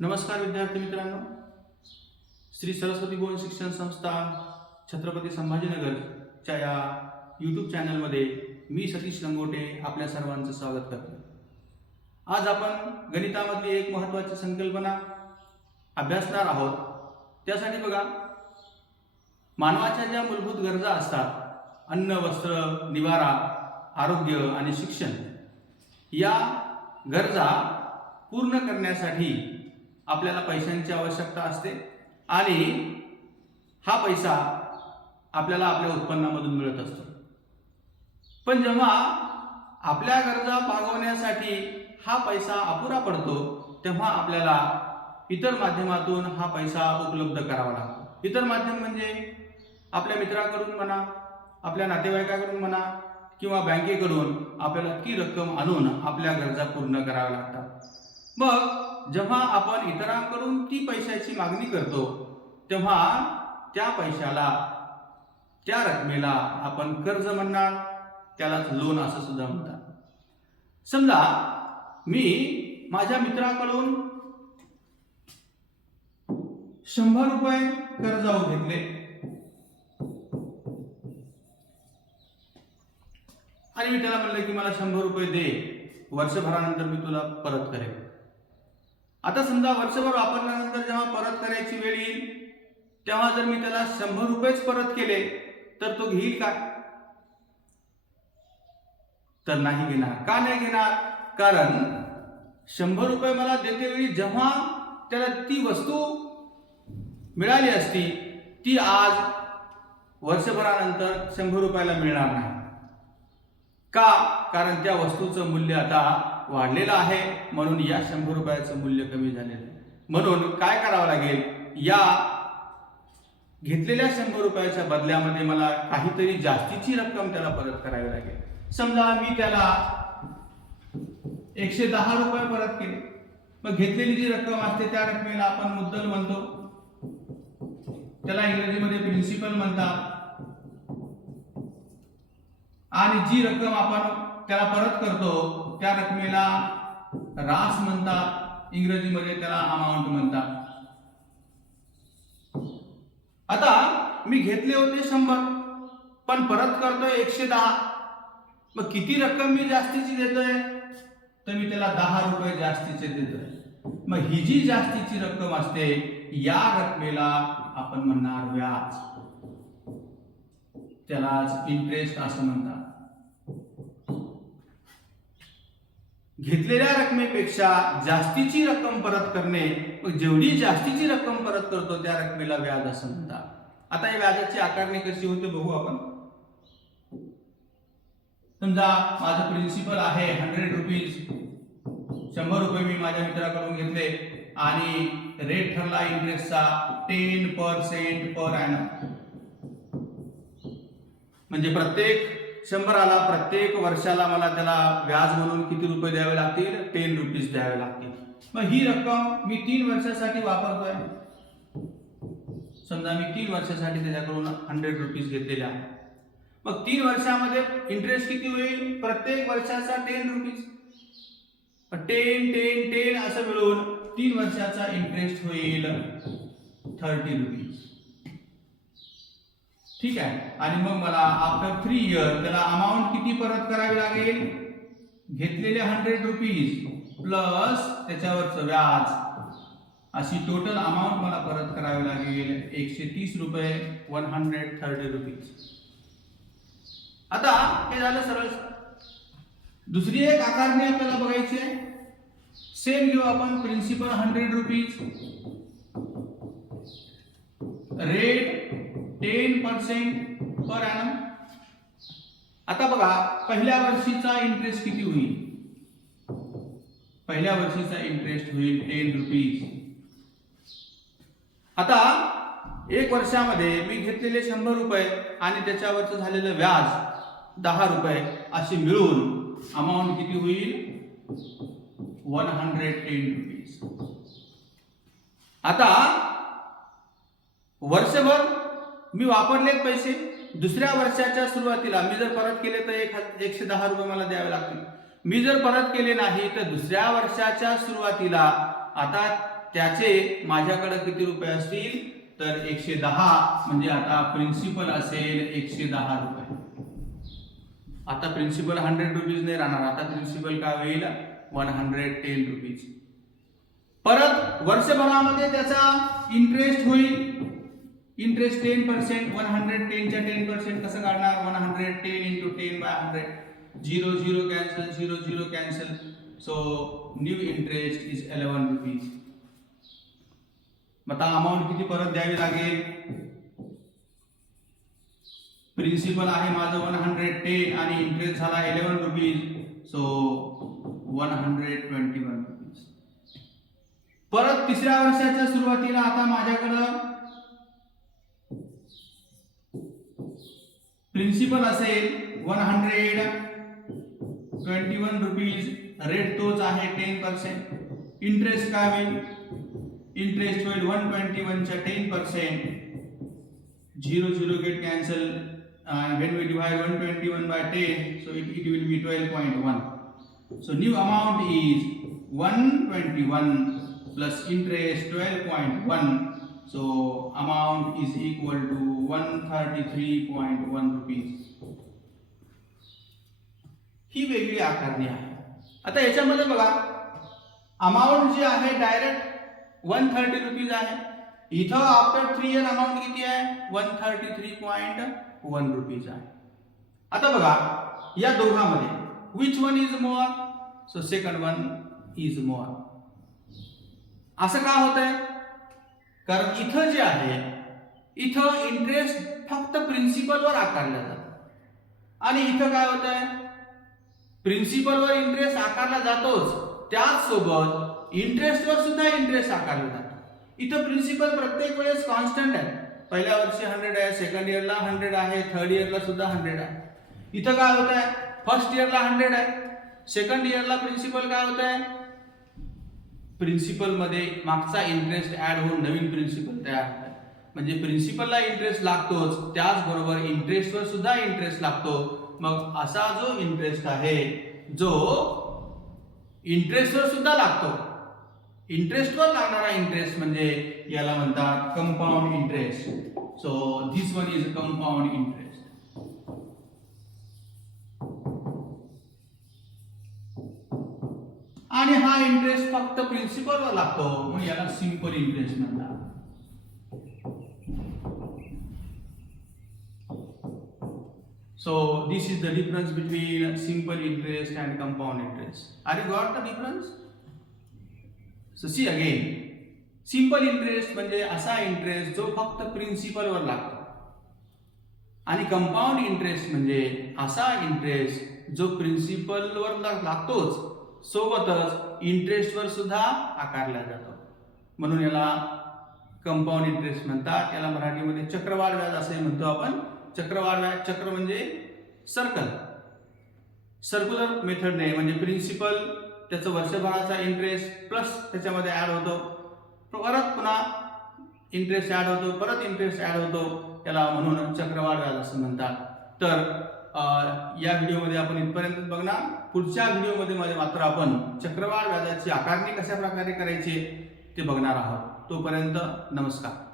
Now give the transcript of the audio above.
नमस्कार विद्यार्थी मित्रांनो, श्री सरस्वती भुवन शिक्षण संस्था छत्रपती संभाजीनगरच्या या यूट्यूब चॅनलमध्ये मी सतीश लंगोटे आपल्या सर्वांचं स्वागत करतो। आज आपण गणितामधली एक महत्त्वाची संकल्पना अभ्यासणार आहोत। त्यासाठी बघा, मानवाच्या ज्या मूलभूत गरजा असतात, अन्न, वस्त्र, निवारा, आरोग्य आणि शिक्षण, या गरजा पूर्ण करण्यासाठी आपल्याला पैशांची आवश्यकता असते आणि हा पैसा आपल्याला आपल्या उत्पन्नामधून मिळत असतो। पण जेव्हा आपल्या गरजा भागवण्यासाठी हा पैसा अपुरा पडतो, तेव्हा आपल्याला इतर माध्यमातून हा पैसा उपलब्ध करावा लागतो। इतर माध्यम म्हणजे आपल्या मित्राकडून म्हणा, आपल्या नातेवाईकाकडून म्हणा किंवा बँकेकडून आपल्याला ती रक्कम आणून आपल्या गरजा पूर्ण कराव्या लागतात। मग जेव्हा आपण इतरांकडून ती पैशाची मागणी करतो, तेव्हा त्या पैशाला, त्या रकमेला आपण कर्ज म्हणणार, त्यालाच लोन असं सुद्धा म्हणतात। समजा मी माझ्या मित्राकडून 100 रुपये कर्जावर घेतले आणि मी त्याला म्हणलं की मला 100 रुपये दे, वर्षभरानंतर मी तुला परत करेन। आता समजा वर्षभर वापरल्यानंतर जेव्हा परत करायची वेळ येईल, तेव्हा जर मी त्याला 100 रुपयेच परत केले तर तो घेईल का? तर नाही घेणार। का नाही घेणार? कारण 100 रुपये मला देतेवेळी जेव्हा त्याला ती वस्तू मिळाली असती, ती आज वर्षभरानंतर 100 रुपयाला मिळणार नाही। का? कारण त्या वस्तूचं मूल्य आता वाढलेलं आहे, म्हणून या 100 रुपयाचं मूल्य कमी झालेलं आहे। म्हणून काय करावं लागेल, या घेतलेल्या 100 रुपयाच्या बदल्यामध्ये मला काहीतरी जास्तीची रक्कम त्याला परत करावी लागेल। समजा मी त्याला 110 रुपये परत केले, मग घेतलेली जी रक्कम असते त्या रकमेला आपण मुद्दल म्हणतो, त्याला इंग्रजीमध्ये प्रिन्सिपल म्हणतात, आणि जी रक्कम आपण त्याला परत करतो त्या रकमेला रास म्हणतात, इंग्रजीमध्ये त्याला अमाउंट म्हणतात। आता मी घेतले होते 100 पण परत करतोय 110, मग किती रक्कम मी जास्तीची देतोय? तर मी त्याला 10 रुपये जास्तीचे देतोय। मग ही जी जास्तीची रक्कम असते, या रकमेला आपण म्हणणार व्याज, त्यालाच इंटरेस्ट असं म्हणतात। घेतलेल्या रकमेपेक्षा जास्तीची रक्कम परत करणे, मग जेवढी जास्तीची रक्कम परत करतो त्या रकमेला व्याज असं म्हणतात। आता या व्याजाची आकारणी कशी होते बघू आपण। समजा माझं प्रिन्सिपल आहे 100 रुपीज, 100 रुपये मी माझ्या मित्राकडून घेतले आणि रेट ठरला इंटरेस्टचा 10% पर ॲनम, म्हणजे प्रत्येक 100 प्रत्येक वर्षाला मला त्याला व्याज म्हणून किती रुपये द्यावे लागतील? 10 रुपीज द्यावे लागतील। मग ही रक्कम मी 3 वर्षासाठी वापरतोय। समजा मी 3 वर्षासाठी त्याच्याकडून 100 रुपीज घेतलेले आहे। मग 3 वर्षामध्ये इंटरेस्ट किती होईल? प्रत्येक वर्षाचा 10 रुपीज, 10 10 10 असं मिळून 3 वर्षाचा इंटरेस्ट होईल 30 रुपीज। ठीक आहे। आणि मग मला आफ्टर 3 इयर त्याला अमाउंट किती परत करावी लागेल? घेतलेले 100 रुपीज प्लस त्याच्यावरचं व्याज, अशी टोटल अमाउंट मला परत करावी लागेल 130 रुपये, 130 रुपीज। आता हे झालं सरळ। दुसरी एक आकारणी आपल्याला बघायची आहे। सेम घेऊ आपण, principal 100 rupees, rate 10% per annum. आता बघा, पहिल्या वर्षीचा इंटरेस्ट किती होईल? पहिल्या वर्षीचा इंटरेस्ट होईल 10 रुपीज। आता 1 वर्षामध्ये मी घेतलेले 100 रुपये आणि त्याच्यावरचं झालेलं व्याज 10 रुपये असे मिळून अमाउंट किती होईल? 110 रुपीज। आता वर्षभर मी वापरलेत पैसे, दुसऱ्या वर्षाच्या सुरुवातीला मी जर परत केले तर 110 रुपये मला द्यावे लागतील। मी जर परत केले नाही तर दुसऱ्या वर्षाच्या सुरुवातीला आता त्याचे माझ्याकडे किती रुपये असतील तर 110, म्हणजे आता प्रिन्सिपल असेल 110 रुपये. आता प्रिन्सिपल 100 रुपीज नाही राहणार, आता प्रिन्सिपल काय होईल 110 रुपीज. परत वर्षभरामध्ये त्याचा इंटरेस्ट होईल, इंटरेस्ट 10%. 110 च्या 10% कसं काढणार, 110 into 10/100. 0 0 cancel, 0 0 cancel. So new interest is 11 rupees. आता अमाऊंट किती परत द्यावी लागेल, प्रिन्सिपल आहे माझं 110 आणि इंटरेस्ट झाला 11 रुपीज. So 121 rupees. परत तिसऱ्या वर्षाच्या सुरुवातीला आता माझ्याकडं प्रिन्सिपल असेल 121 रुपीज, रेट तोच आहे 10%. इंटरेस्ट काय होईल, इंटरेस्ट होईल 121 च्या 10%. 0 0 get cancel, when we divide 121 by 10, so it will be 12.1. So new amount is 121 plus interest 12.1. So amount is equal to 133.1 rupees. ही वेगळी आकारणी आहे. आता याच्यामध्ये बघा अमाऊंट जी आहे डायरेक्ट 130 रुपीज आहे. इथं आफ्टर 3 इयर अमाऊंट किती आहे 133.1 रुपीज आहे. आता बघा या दोघांमध्ये which one is more, so second one is more. असं का होत आहे, कारण इथं जे आहे इथं इंटरेस्ट फक्त प्रिन्सिपलवर आकारला जातो आणि इथं काय होत आहे प्रिन्सिपलवर इंटरेस्ट आकारला जातोच, त्याच सोबत इंटरेस्टवर सुद्धा इंटरेस्ट आकारला जातो. इथं प्रिन्सिपल प्रत्येक वेळेस कॉन्स्टंट आहे. पहिल्या वर्षी 100 आहे, सेकंड इयरला 100 आहे, थर्ड इयरला सुद्धा 100 आहे. इथं काय होत आहे फर्स्ट इयरला 100 आहे, सेकंड इयरला प्रिन्सिपल काय होत आहे, प्रिन्सिपल मध्ये मागचा इंटरेस्ट ऍड होऊन नवीन प्रिन्सिपल तयार होत आहे. म्हणजे प्रिन्सिपलला इंटरेस्ट लागतोच, त्याचबरोबर इंटरेस्टवर सुद्धा इंटरेस्ट लागतो. मग असा जो इंटरेस्ट आहे जो इंटरेस्टवर सुद्धा लागतो, इंटरेस्टवर लागणारा इंटरेस्ट म्हणजे याला म्हणतात compound interest. So this one is compound interest. आणि हा इंटरेस्ट फक्त प्रिन्सिपलवर लागतो म्हणून याला सिंपल इंटरेस्ट म्हणतात. So this is the difference between simple interest and compound interest. Are you got the difference? So see again, simple interest म्हणजे असा interest जो फक्त प्रिन्सिपलवर लागतो आणि कंपाऊंड इंटरेस्ट म्हणजे असा इंटरेस्ट जो प्रिन्सिपलवर लागतोच सोबतच इंटरेस्टवर सुद्धा आकारला जातो. म्हणून याला कंपाऊंड इंटरेस्ट म्हणतात. याला मराठीमध्ये चक्रवाढ व्याज असे म्हणतो आपण. चक्रवाढ व्याज, चक्र म्हणजे सर्कल, सर्क्युलर मेथडने म्हणजे प्रिन्सिपल त्याचं वर्षभराचा इंटरेस्ट प्लस त्याच्यामध्ये ऍड होतो, परत पुन्हा इंटरेस्ट ऍड होतो, परत इंटरेस्ट ऍड होतो, त्याला म्हणून चक्रवाढ व्याज असं म्हणतात. तर या व्हिडिओमध्ये आपण इथपर्यंत बघणार. पुढच्या व्हिडिओमध्ये मात्र आपण चक्रवाढ व्याजाची आकारणी कशा प्रकारे करायची ते बघणार आहोत. तोपर्यंत नमस्कार.